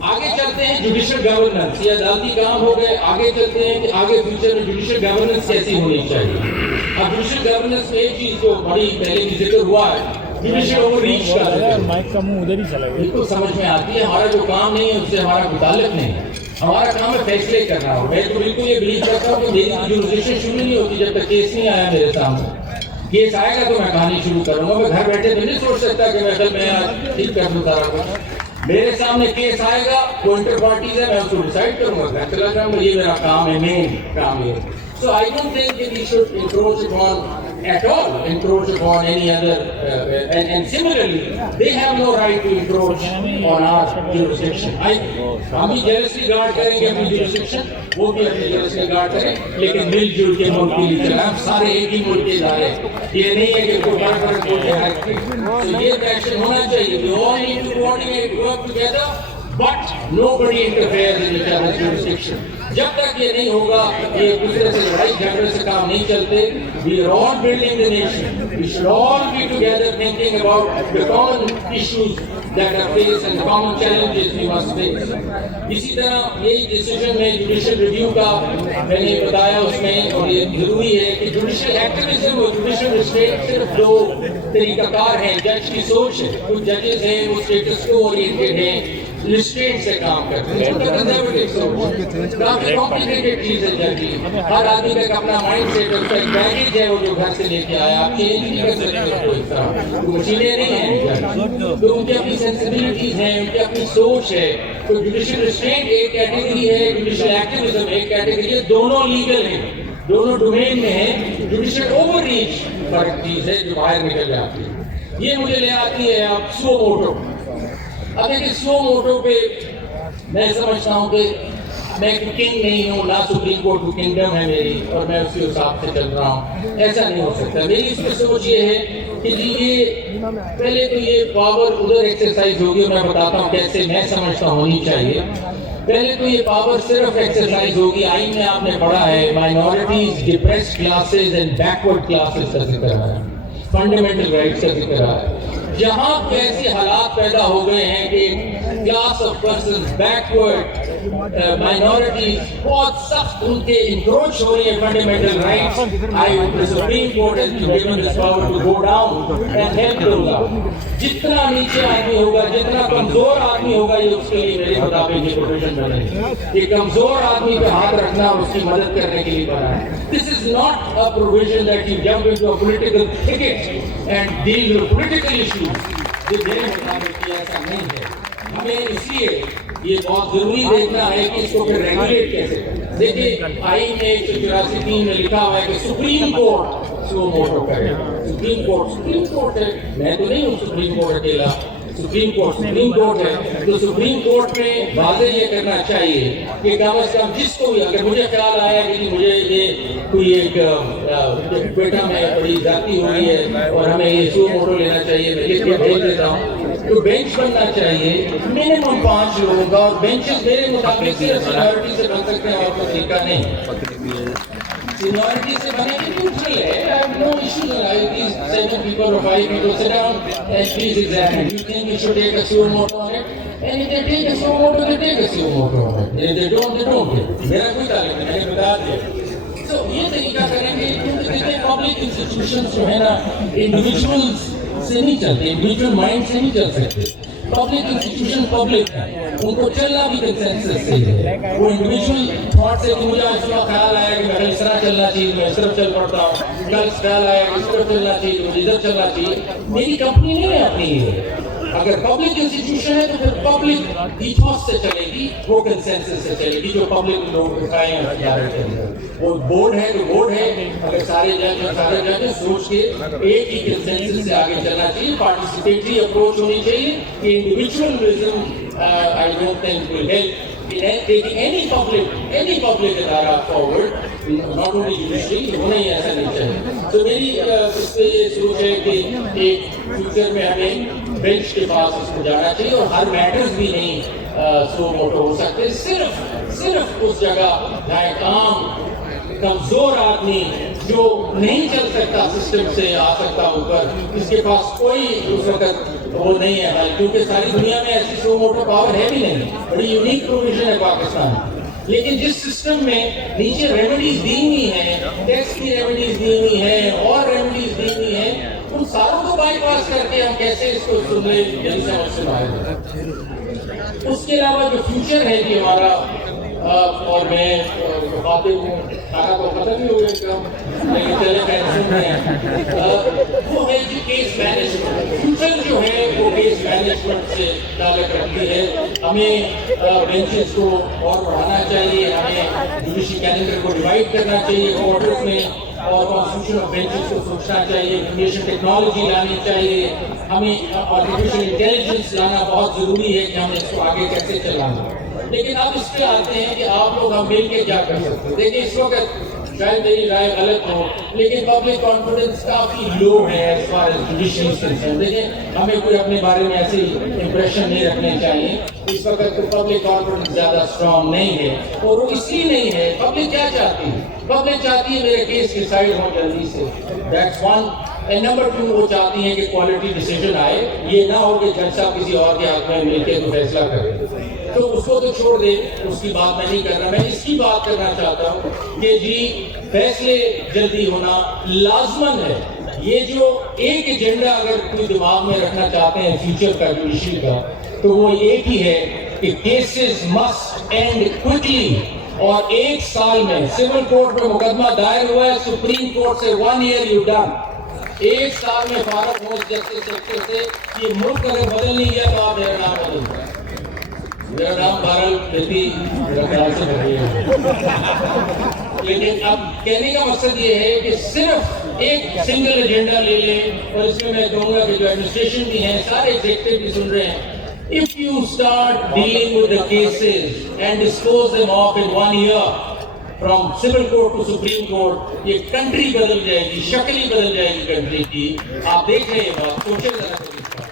آگے چلتے ہیں جوڈیشل گورننس. یہ عدالتی کام ہو گئے, آگے چلتے ہیں کہ آگے فیوچر میں جوڈیشل گورننس کیسی ہونی چاہیے. اب جوڈیشل گورننس میں ایک چیز جو بڑی پہلے بھی ذکر ہوا ہے, جوڈیشل اوور ریچ کا بالکل سمجھ میں آتی ہے. ہمارا جو کام نہیں ہے اس سے ہمارا متعلق نہیں ہے. ہمارا کام ہے فیصلے کرنا. اور میں تو بالکل یہ بلیو کرتا ہوں کہ میری جورسڈکشن شروع نہیں ہوتی جب تک کیس نہیں آیا میرے سامنے. کیس آئے گا تو میں کہانی شروع کروں گا. میں گھر بیٹھے تو نہیں سوچ سکتا کہ میں ٹھیک کر دوں سارا کچھ. میرے سامنے کیس آئے گا, وہ انٹر پارٹیز ہے, میں اس کو ڈیسائیڈ کروں گا. گھر چلا جاؤں گا, یہ میرا کام ہے, مین کام ہے. So I don't think that we should encroach upon at all, encroach upon any other, and similarly, they have no right to encroach on our jurisdiction. ہم بھی jealously guard کریں گے اپنی jurisdiction, وہ بھی اپنی jealously guard کریں, لیکن مل جل کے ملک کے لیے چلیں. ہم سارے ایک ہی ملک کے ادارے ہیں. یہ نہیں ہے کہ کوئی بڑھ کر کوئی ہے. تو یہ ایکشن ہونا چاہیے. We all need to coordinate, work together. but nobody interferes in each other's jurisdiction. جب تک یہ نہیں ہوگا کہ ایک دوسرے سے لڑائی جھگڑے سے کام نہیں چلتے. We are all building the nation. We should all be together thinking about the common issues that are faced and the common challenges we must face. اسی طرح یہی ڈیسیجن میں جوڈیشل ریویو کا میں نے بتایا اس میں، اور یہ ضروری ہے کہ جوڈیشل ایکٹیویزم اور جوڈیشل ریسٹرینٹ صرف دو طریقہ کار ہیں. جج کی سوچ ہے، کچھ ججز ہیں وہ اسٹیٹس کو اورینٹڈ ہیں، ریسٹرینٹ سے کام کرتے ہیں. کنزرویٹو سوچ کافی کمپلیکیٹڈ چیز ہے ججنگ. ہر آدمی کا اپنا مائنڈ سیٹ، اس کا ایک بیگیج ہے وہ جو گھر سے لے کے آیا. آپ چینج نہیں کر سکتے کوئی طرح، مشینیں نہیں ہیں تو ان کی اپنی سینسبلٹیز ہیں، ان کی اپنی سوچ ہے. تو جوڈیشل ریسٹرینٹ ایک کیٹیگری ہے، جوڈیشل ایکٹیویزم ایک کیٹیگری ہے. دونوں لیگل ہیں، دونوں ڈومین میں ہیں. جوڈیشل اوور ریچ فرق چیز ہے جو باہر نکل جاتی ہے. یہ مجھے لے آتی ہے آپ سو موٹو. اب دیکھیں سو موٹو پہ میں سمجھتا ہوں کہ میں کنگ نہیں ہوں، نہ سپریم کورٹ کو کنگڈم ہے میری اور میں اس کے حساب سے چل رہا ہوں. ایسا نہیں ہو سکتا. میری اس پہ سوچ یہ ہے کہ جی یہ پہلے تو یہ پاور ادھر ایکسرسائز ہوگی، میں بتاتا ہوں کیسے میں سمجھتا ہونی چاہیے. پہلے تو یہ پاور صرف ایکسرسائز ہوگی. آئین میں آپ نے پڑھا ہے minorities, depressed classes and backward classes کا ذکر ہے، فنڈامنٹل رائٹس کا ذکر ہے. جہاں ایسے حالات پیدا ہو گئے ہیں کہ class of persons backward minorities بہت سخت ان کے انکروچ ہو رہی ہے fundamental rights. The Supreme Court has been given this power to go down and help those out. جتنا نیچے آدمی ہوگا، جتنا کمزور آدمی ہوگا، یہ اس کے لیے میرے مطابق یہ پروویژن بنے گی. یہ کمزور آدمی پہ ہاتھ رکھنا اور اس کی مدد کرنے کے لیے بنا ہے. This is not a provision that you jump into a political thicket and deal with political issues. یہ میرے مطابق ایسا نہیں ہے. ہمیں اس لیے یہ بہت ضروری دیکھنا ہے کہ اس کو پھر ریگولیٹ کیسے کریں. دیکھیں آئین میں 184(3) میں لکھا ہوا ہے کہ سپریم کورٹ سو موٹو کرے. سپریم کورٹ ہے، میں تو نہیں ہوں سپریم کورٹ اکیلا. سپریم کورٹ ہے تو سپریم کورٹ میں واضح یہ کرنا چاہیے کہ کم از کم جس کو بھی، اگر مجھے خیال آیا کہ مجھے یہ کوئی ایک بیٹا میں بڑی ذاتی ہو رہی ہے اور ہمیں یہ سو موٹو لینا چاہیے، میں لکھ کے بھیج دیتا ہوں. تو بینچ بننا چاہیے منیمم 5 لوگوں کا، اور بینچز میرے مطابق صرف سینیورٹی سے بن سکتے ہیں اور کوئی طریقہ نہیں. سینیورٹی سے بنے گی نیوٹرل ہے. I have no issues with these 7 people or 5 people sit down and please examine. You think you should take a suo moto on it? And if they take a suo moto, they take a suo moto on it. If they don't, they don't. میرا کوئی تعلق نہیں، میں نے بتا دیا. So یہ طریقہ کریں گے کیونکہ پبلک انسٹیٹیوشنز جو ہے نا انڈیویجولز سے نہیں چلتے، انڈیویجول مائنڈ سے نہیں چل سکتے. پبلک انسٹیٹیوشن پبلک ہے، ان کو چلنا بھی کنسنسس سے ہے. وہ انڈیویجول تھاٹ سے کہ مجھے اس کا خیال آیا کہ میں اس طرح چلنا چاہیے، میں اس طرف چل پڑتا ہوں. کل خیال آیا کہ اس طرف چلنا چاہیے، مجھے ادھر چلنا چاہیے. میری کمپنی نہیں ہے اپنی. ہے اگر پبلک انسٹیٹیوشن ہے تو پھر پبلک ایتھوس سے چلے گی، وہ کنسنسس سے چلے گی جو پبلک لوگ اٹھائے ہیں ادارے کے اندر. وہ بورڈ ہے تو بورڈ ہے، اگر سارے جج سوچ کے ایک ہی کنسنسس سے آگے چلنا چاہیے. پارٹیسپیٹری اپروچ ہونی چاہیے کہ individualism I don't think will help in taking any public ادارہ forward, not only judiciary. ہونا ہی ایسا نہیں چاہیے. تو میری اس پہ یہ سوچ ہے کہ ایک فیوچر میں ہمیں بینچ کے پاس اس کو جانا چاہیے اور ہر میٹرز بھی نہیں سو موٹو ہو سکتے. صرف اس جگہ جہاں ایک عام کمزور آدمی جو نہیں چل سکتا سسٹم سے آ سکتا اوپر، اس کے پاس کوئی اس وقت وہ نہیں ہے حل، کیونکہ ساری دنیا میں ایسی سو موٹو پاور ہے بھی نہیں. بڑی یونیک پروویژن ہے پاکستان. لیکن جس سسٹم میں نیچے ریمیڈیز دی ہوئی ہیں، ٹیکس کی ریمیڈیز دی ہوئی ہیں اور ریمیڈیز دی ہوئی ہیں، ان ساروں کو بائی پاس کر کے ہم کیسے اس کو سننے جلدی سمجھ سے باہر. اس کے علاوہ جو فیوچر ہے کہ ہمارا، اور میں خاطب ہوں، کھانا تو ختم ہی ہو گیا لیکن چلے پینشن میں، وہ ہے کہ کیس مینجمنٹ. فیوچر جو ہے وہ کیس مینجمنٹ سے تعلق رکھتی ہے. ہمیں بینچز کو اور بڑھانا چاہیے، ہمیں جوڈیشل کیلنڈر کو ڈیوائڈ کرنا چاہیے کوارٹرز میں، اور کانسٹیٹیوشن آف بینچز کو سوچنا چاہیے. انفارمیشن ٹیکنالوجی لانی چاہیے. ہمیں آرٹیفیشل انٹیلیجنس لانا بہت ضروری ہے کہ ہم اس کو آگے کیسے چلانا. لیکن اب اس پہ آتے ہیں کہ آپ لوگ ہم مل کے کیا کر سکتے ہیں. دیکھیں اس وقت شاید میری رائے غلط ہو، لیکن پبلک کانفیڈنس کافی لو ہے as far as judicial is concern. دیکھیں ہمیں کوئی اپنے بارے میں ایسی امپریشن نہیں رکھنے چاہیے. اس وقت تو پبلک کانفیڈنس زیادہ اسٹرانگ نہیں ہے، اور وہ اس لیے نہیں ہے. پبلک کیا چاہتی ہے؟ پبلک چاہتی ہے میرے کیس ڈیسائیڈ ہو جلدی سے. That's one. And number two, وہ چاہتی ہیں کہ کوالٹی ڈیسیجن آئے، یہ نہ ہو کہ جج صاحب کسی اور کے ہاتھ میں مل کے تو فیصلہ کریں. تو اس کو تو چھوڑ دیں، اس کی بات میں نہیں کر رہا. میں اس کی بات کرنا چاہتا ہوں کہ جی فیصلے جلدی ہونا لازمن ہے. یہ جو ایک ایجنڈا اگر کوئی دماغ میں رکھنا چاہتے ہیں فیوچر کا جوڈیشری کا، تو وہ ایک ہی ہے کہ کیسز مسٹ اینڈ کوئکلی. اور 1 سال میں سول کورٹ میں مقدمہ دائر ہوا ہے، سپریم کورٹ سے 1 year یو ڈن. 1 سال میں فارغ ہو جسٹس سیکٹر سے. یہ ملک اگر بدل نہیں گیا تو آپ میرا نام بدل دیں. میرا نام بہرحال کہتی رکھال سے بدلے ہے. لیکن اب کہنے کا مقصد یہ ہے کہ صرف ایک سنگل ایجنڈا لے لیں. اور اس میں کہوں گا کہ جو ایڈمنسٹریشن بھی ہیں، سارے ایگزیکٹو بھی سن رہے ہیں. If you start dealing with the cases and dispose them off in 1 year from civil court to Supreme Court, یہ کنٹری بدل جائے گی، شکل ہی بدل جائے گی کنٹری کی. آپ دیکھ رہے ہیں بات، سوچیں ذرا کبھی اس کا.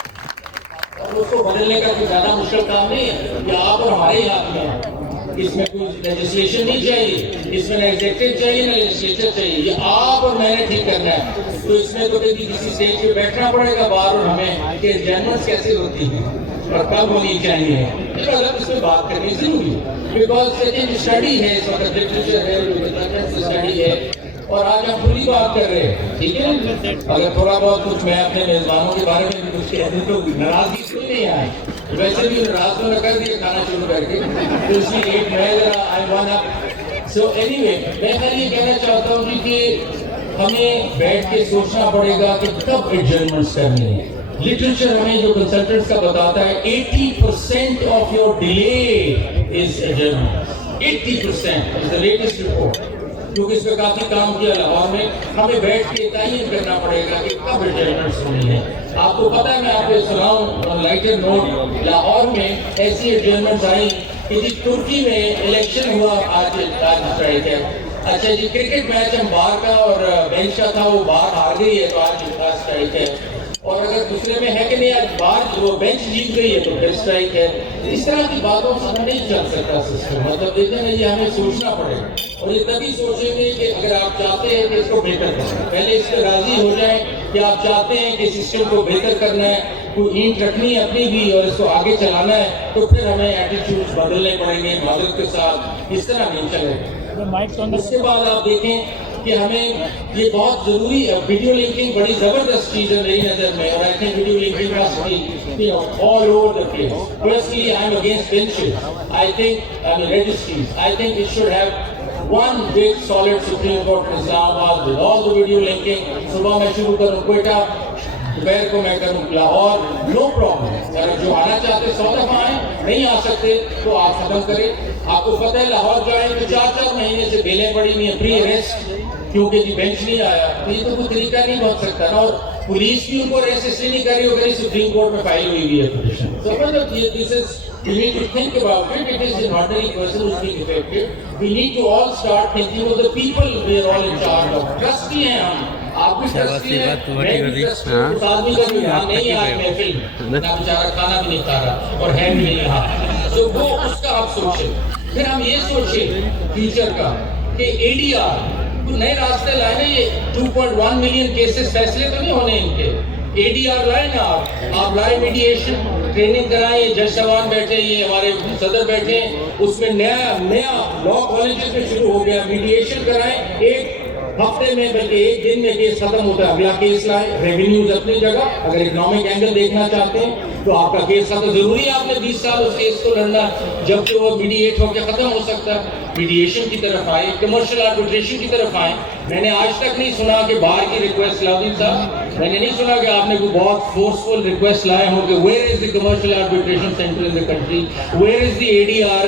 اور اس کو بدلنے کا کوئی زیادہ مشکل کام نہیں ہے. یہ آپ اور ہمارے ہاتھ میں ہے. اس میں کوئی لیجسلیشن نہیں چاہیے، اس میں نہ ایگزیکٹو چاہیے نہ لیجسلیچر چاہیے. یہ آپ اور میں نے ٹھیک کرنا ہے. تو اس میں تو کسی اسٹیج پہ بیٹھنا پڑے گا باہر، اور ہمیں کہ ججمنٹس کیسے ہوتی ہیں اور کب ہونی چاہیے. اس میں بات کرنی ضروری ہے. بیکاز سیکنڈ اسٹڈی ہے، اس وقت لٹریچر ہے، اسٹڈی ہے، اور آج ہم پوری بات کر رہے ہیں. ٹھیک ہے، اگر تھوڑا بہت کچھ میں اپنے میزبانوں کے بارے میں بھی کچھ کہہ دوں تو ناراضگی کوئی نہیں آئے. ویسے بھی ناراض تو نہ کر دیا کھانا شروع کر کے، تو اس لیے ایک میں ذرا آئی one up. So any way, میں خالی یہ کہنا چاہتا ہوں کہ ہمیں بیٹھ کے سوچنا پڑے گا کہ کب ایڈجسٹمنٹس کرنے ہیں. لٹریچر ہمیں جو کنسلٹنٹس کا بتاتا ہے 80% of your delay is adjustment. 80% is the latest report. کیونکہ اس پہ کافی کام کیا لاہور میں. ہمیں بیٹھ کے تعین کرنا پڑے گا کہ کب ایڈجسٹمنٹس ہونی ہے. آپ کو پتہ ہے، میں آپ کو سناؤں لائٹر نوٹ، لاہور میں ایسی ایڈجسٹمنٹس آئیں کہ جی ترکی میں الیکشن ہوا آج اسٹرائک ہے. اچھا جی کرکٹ میچ ہم باہر کا اور بینچ کا تھا، وہ باہر ہار گئی ہے تو آج اسٹرائک ہے. اور اگر دوسرے میں ہے کہ نہیں آج باہر وہ بینچ جیت گئی ہے تو پھر اسٹرائک ہے. اس طرح کی باتوں سے نہیں چل سکتا سسٹم. مطلب دیکھیں نا، یہ ہمیں سوچنا پڑے گا. اور یہ تبھی سوچیں گے کہ اگر آپ چاہتے ہیں کہ اس کو بہتر کرنا، پہلے اس پہ راضی ہو جائیں کہ آپ چاہتے ہیں کہ سسٹم کو بہتر کرنا ہے، کوئی اینٹ رکھنی ہے اپنی بھی اور اس کو آگے چلانا ہے، تو پھر ہمیں ایٹیٹیوڈ بدلنے پڑیں گے معذرت کے ساتھ. اس طرح نہیں چلے گا. اس کے بعد آپ دیکھیں کہ ہمیں یہ بہت ضروری ہے. ویڈیو لنکنگ بڑی زبردست چیز ہے میری نظر میں، اور I think video linking must be all over the place. Personally, I am against benches. I think registries. I think it should have one big solid Supreme Court in Islamabad with all the video linking. صبح میں شروع کروں کوئٹہ، دوپہر کو میں کروں Lahore, no problem. اگر جو آنا چاہتے 100 دفعہ آئیں، نہیں آ سکتے تو آپ ختم کریں. آپ کو پتہ ہے لاہور جو آئیں تو 4 مہینے سے بیلیں پڑی ہوئی ہیں پری اریسٹ، کیونکہ جی بینچ نہیں آیا. تو یہ تو کوئی طریقہ نہیں بن سکتا نا. اور پولیس بھی ان کو اریسٹ اس لیے نہیں کر رہی ہو کہ سپریم کورٹ میں فائل ہوئی ہے پٹیشن. سمجھ یہ دس از we need to think about it. It is an ordinary person who is being affected. We need to all start thinking of the people we are all in charge of. Trusty ہیں ہم، آپ بھی trusty ہیں، میں بھی trusty ہوں. اس آدمی کا بھی یہاں نہیں ہے آج محفل، نہ بیچارہ کھانا بھی نہیں کھا رہا اور ہے بھی نہیں یہاں. تو وہ اس کا آپ سوچیں. پھر ہم یہ سوچیں فیوچر کا کہ ADR نئے راستے لائے. یہ 2.1 ملین کیسز فیصلے تو نہیں ہونے ان کے. ADR لائیں نا آپ لائیں میڈیشن ٹریننگ کرائیں. یہ جج صاحبان بیٹھے، یہ ہمارے صدر بیٹھے، اس میں نیا لا کالجز میں شروع ہو گیا. میڈیشن کرائیں، 1 ہفتے میں بلکہ 1 دن میں کیس ختم ہوتا ہے. اگلا کیس لائیں. ریونیوز اپنی جگہ، اگر اکنامک اینگل دیکھنا چاہتے ہیں تو آپ کا کیس ختم. ضروری ہے آپ نے 20 سال اس کیس کو لڑنا جبکہ وہ میڈیٹ ہو کے ختم ہو سکتا ہے. میڈیشن کی طرف آئے، کمرشل آربیٹریشن کی طرف آئیں. میں نے آج تک نہیں سنا کہ باہر کی ریکویسٹ لاؤدین صاحب، میں نے نہیں سنا کہ آپ نے کوئی بہت فورسفل ریکویسٹ لائے ہوں کہ where is the commercial arbitration centre in the country, where is the ADR.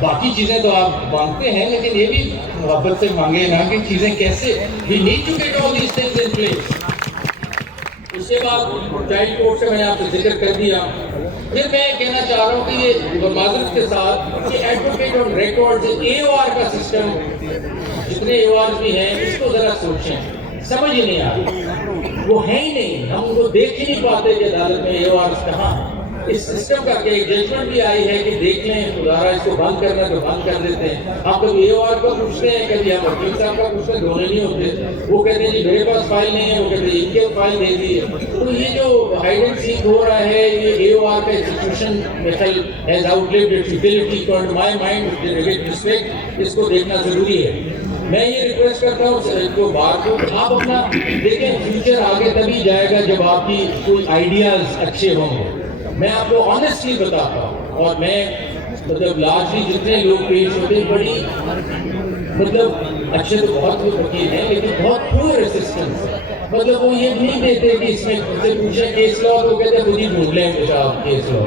باقی چیزیں تو آپ مانگتے ہیں لیکن یہ بھی محبت سے مانگے نا کہ چیزیں کیسے. We need to get all these things in place. اس کے بعد چائلڈ کورٹ سے میں نے آپ سے ذکر کر دیا. پھر میں کہنا چاہ رہا ہوں کہ یہ معذرت کے ساتھ کہ ایڈوکیٹ آن ریکارڈ AOR کا سسٹم جتنے ایوارڈ بھی ہیں اس کو ذرا سوچیں، سمجھ ہی نہیں آتی، وہ ہے ہی نہیں، ہم ان کو دیکھ ہی نہیں پاتے کہ عدالت میں ایوارڈ کہاں ہیں۔ اس سسٹم کا ایک ججمنٹ بھی آئی ہے کہ دیکھ لیں خدارا اس کو بند کرنا تو بند کر دیتے ہیں۔ ہم کبھی ایوارڈ کا پوچھتے ہیں، کبھی ہم وکیل صاحب کا پوچھتے ہیں، دونوں نہیں ہوتے۔ وہ کہتے ہیں جی میرے پاس فائل نہیں ہے، وہ کہتے ہیں ان کے فائل دے دیے۔ تو یہ جو ہائیڈ اینڈ سیک ہو رہا ہے، یہ اے او آر کا institution metal has outlived its utility to my mind with respect, اس کو دیکھنا ضروری ہے۔ میں یہ ریکویسٹ کرتا ہوں کو بات کو آپ اپنا دیکھیں، فیوچر آگے تبھی جائے گا جب آپ کی کوئی آئیڈیاز اچھے ہوں گے۔ میں آپ کو آنیسٹلی بتاتا ہوں، اور میں مطلب لارجلی جتنے لوگ پیش ہوتے ہیں بڑی مطلب اچھے تو بہت لوگ وکیل ہیں لیکن بہت پور اسسٹنس، مطلب وہ یہ نہیں دیتے کہ اس میں سے پوچھیں کیس لا تو کہتے ہیں خود ہی ڈھونڈ لیں کچھ آپ کیس لا۔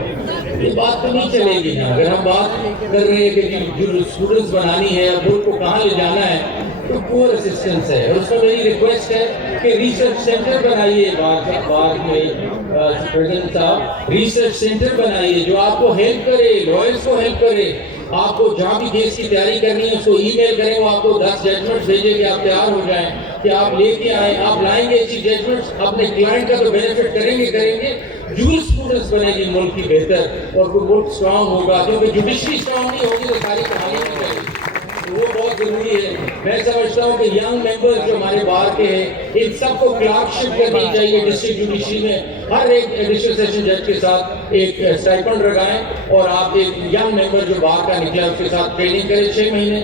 یہ بات تو نہیں چلے گی نا، اگر ہم بات کر رہے ہیں کہ جو اسٹوڈنٹس بنانی ہے ملک کو کہاں لے جانا ہے تو پور اسسٹنس ہے۔ اور اس میں میری ریکویسٹ ہے کہ ریسرچ سینٹر بنائیے، بعد میں پریزیڈنٹ صاحب ریسرچ سینٹر بنائیے جو آپ کو ہیلپ کرے، لائرز کو ہیلپ کرے۔ آپ کو جہاں بھی کیس کی تیاری کرنی ہے اس کو ای میل کریں، وہ آپ کو 10 ججمنٹس بھیجے کہ آپ تیار ہو جائیں، کہ آپ لے کے آئیں، آپ لائیں گے اچھی ججمنٹس، اپنے کلائنٹ کا تو بینیفٹ کریں گے، جول اسٹوڈنٹس بنے گی ملک کی بہتر، اور وہ ملک اسٹرانگ ہوگا، کیونکہ جوڈیشری اسٹرانگ نہیں ہوگی تو ساری کہانی نہیں چلے گی۔ وہ بہت ضروری ہے۔ میں سمجھتا ہوں کہ ینگ ممبرز جو ہمارے بار کے ہیں ان سب کو کلرکشپ کرنی چاہیے ڈسٹرکٹ جوڈیشری میں، ہر ایک ایڈیشنل سیشن جج کے ساتھ ایک اسٹائپنڈ لگائیں، اور آپ ایک ینگ ممبر جو بار کا نکلا اس کے ساتھ ٹریننگ کریں 6 مہینے۔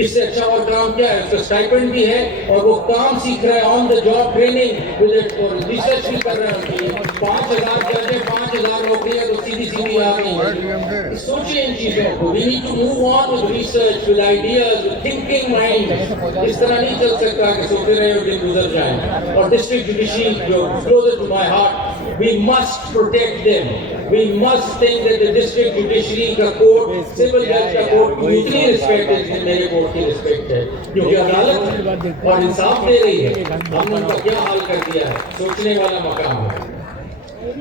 اس سے اچھا اور کام کیا ہے؟ اس کا اسٹائپنڈ بھی ہے اور وہ کام سیکھ رہا ہے، آن دا جاب ٹریننگ اور ریسرچ بھی کر رہے ہوتی ہے۔ 5000 جج ہے، 5000 نوکریاں تو سیدھی آ گئی ہیں۔ سوچیں ان چیزوں کو۔ We need to move on with research, with ideas, with thinking mind۔ اس طرح نہیں چل سکتا کہ سوچتے رہے اور دن گزر جائیں۔ اور ڈسٹرکٹ جوڈیشری جو closer to my heart، we must protect them۔ We must think that the district judiciary کا کوڈ، civil judge کا کوڈ اتنی رسپیکٹ ہے، میرے کوڈ کی رسپیکٹ ہے، کیونکہ عدالت اور انصاف دے رہی ہے۔ ہم نے ان کا کیا حال کر دیا ہے، سوچنے والا مقام ہے۔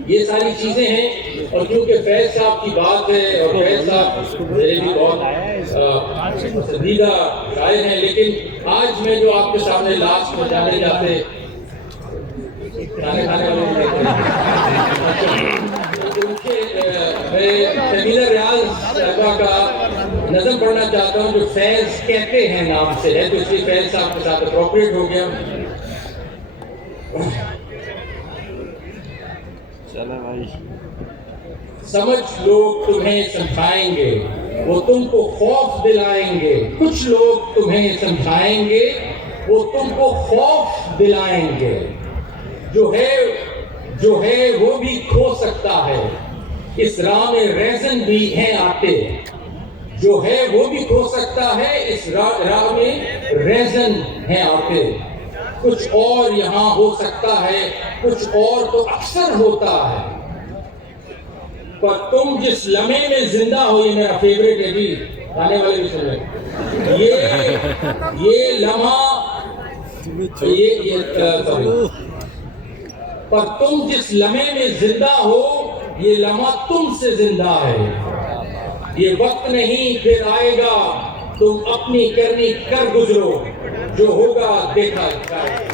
یہ ساری چیزیں ہیں، اور کیونکہ فیض صاحب کی بات ہے، اور فیض صاحب میرے بھی بہت پسندیدہ شاعر ہیں، لیکن آج میں جو آپ کے سامنے لاسٹ میں جانے جاتے کھانے والے میں سمیرہ ریاض صاحبہ کا نظم پڑھنا چاہتا ہوں جو فیض کہتے ہیں نام سے ہے، تو اس لیے فیض صاحب کے ساتھ اپروپریٹ ہو گیا۔ سمجھ لوگ تمہیں سمجھائیں گے، وہ تم کو خوف دلائیں گے۔ کچھ لوگ تمہیں سمجھائیں گے، وہ تم کو خوف دلائیں گے۔ جو ہے وہ بھی کھو سکتا ہے، اس راہ میں ریزن بھی ہیں آتے۔ جو ہے وہ بھی کھو سکتا ہے، اس راہ میں ریزن ہیں آتے۔ کچھ اور یہاں ہو سکتا ہے، کچھ اور تو اکثر ہوتا ہے، پر تم جس لمحے میں زندہ ہو، یہ میرا فیوریٹ ہے جی، آنے والے بھی سنیں، یہ لمحہ پر تم جس لمحے میں زندہ ہو، یہ لمحہ تم سے زندہ ہے۔ یہ وقت نہیں پھر آئے گا، تم اپنی کرنی کر گزرو، جو ہوگا دیکھا جائے۔